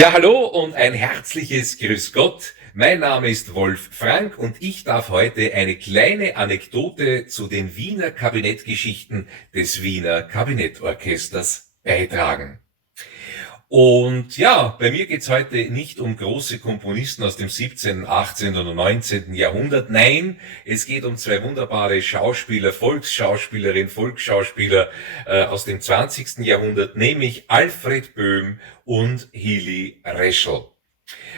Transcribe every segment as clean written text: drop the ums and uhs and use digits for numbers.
Ja, hallo und ein herzliches Grüß Gott. Mein Name ist Wolf Frank und ich darf heute eine kleine Anekdote zu den Wiener Kabinettgeschichten des Wiener Kabinettorchesters beitragen. Und ja, bei mir geht's heute nicht um große Komponisten aus dem 17., 18. oder 19. Jahrhundert. Nein, es geht um zwei wunderbare Schauspieler, Volksschauspieler aus dem 20. Jahrhundert, nämlich Alfred Böhm und Hilly Reschl.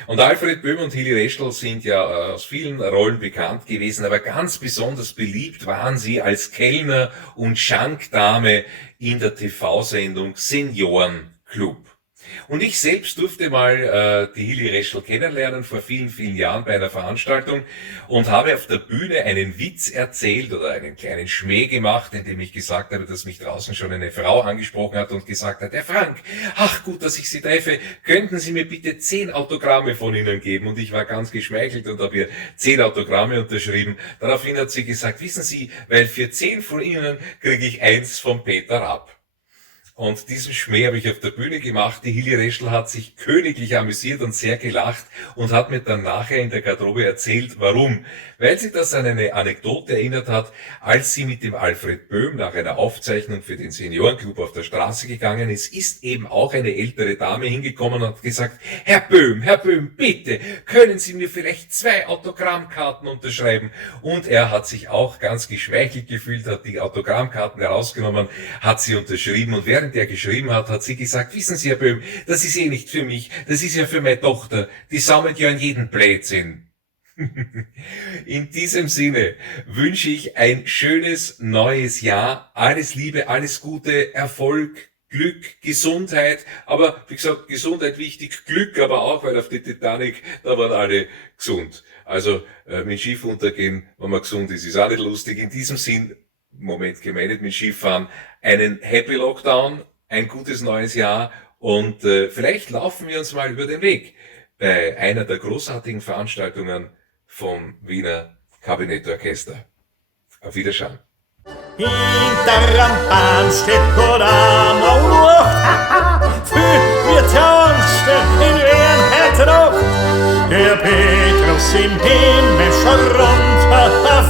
Und Alfred Böhm und Hilly Reschl sind ja aus vielen Rollen bekannt gewesen, aber ganz besonders beliebt waren sie als Kellner und Schankdame in der TV-Sendung Seniorenclub. Und ich selbst durfte mal die Hilly Reschl kennenlernen vor vielen, vielen Jahren bei einer Veranstaltung und habe auf der Bühne einen Witz erzählt oder einen kleinen Schmäh gemacht, indem ich gesagt habe, dass mich draußen schon eine Frau angesprochen hat und gesagt hat: Herr Frank, ach gut, dass ich Sie treffe, könnten Sie mir bitte 10 Autogramme von Ihnen geben? Und ich war ganz geschmeichelt und habe ihr 10 Autogramme unterschrieben. Daraufhin hat sie gesagt: Wissen Sie, weil für 10 von Ihnen kriege ich 1 von Peter ab. Und diesen Schmäh habe ich auf der Bühne gemacht. Die Hilly Reschl hat sich königlich amüsiert und sehr gelacht und hat mir dann nachher in der Garderobe erzählt, warum. Weil sie das an eine Anekdote erinnert hat, als sie mit dem Alfred Böhm nach einer Aufzeichnung für den Seniorenclub auf der Straße gegangen ist, ist eben auch eine ältere Dame hingekommen und hat gesagt: Herr Böhm, bitte, können Sie mir vielleicht 2 Autogrammkarten unterschreiben? Und er hat sich auch ganz geschmeichelt gefühlt, hat die Autogrammkarten herausgenommen, hat sie unterschrieben und während er geschrieben hat, hat sie gesagt: Wissen Sie, Herr Böhm, das ist eh nicht für mich, das ist ja für meine Tochter, die sammelt ja an jeden Blödsinn. In diesem Sinne wünsche ich ein schönes neues Jahr, alles Liebe, alles Gute, Erfolg, Glück, Gesundheit, aber wie gesagt, Gesundheit wichtig, Glück aber auch, weil auf die Titanic, da waren alle gesund. Also mit Schiff untergehen, wenn man gesund ist, ist auch nicht lustig. In diesem Sinn, Moment gemeint mit Skifahren, einen Happy Lockdown, ein gutes neues Jahr und vielleicht laufen wir uns mal über den Weg bei einer der großartigen Veranstaltungen vom Wiener Kabinettorchester. Auf Wiederschauen. Hinter Rampan steht Kodama und Lucht, für tanzen in Wien heute Nacht. Der Petrus im Himmel schon runter auf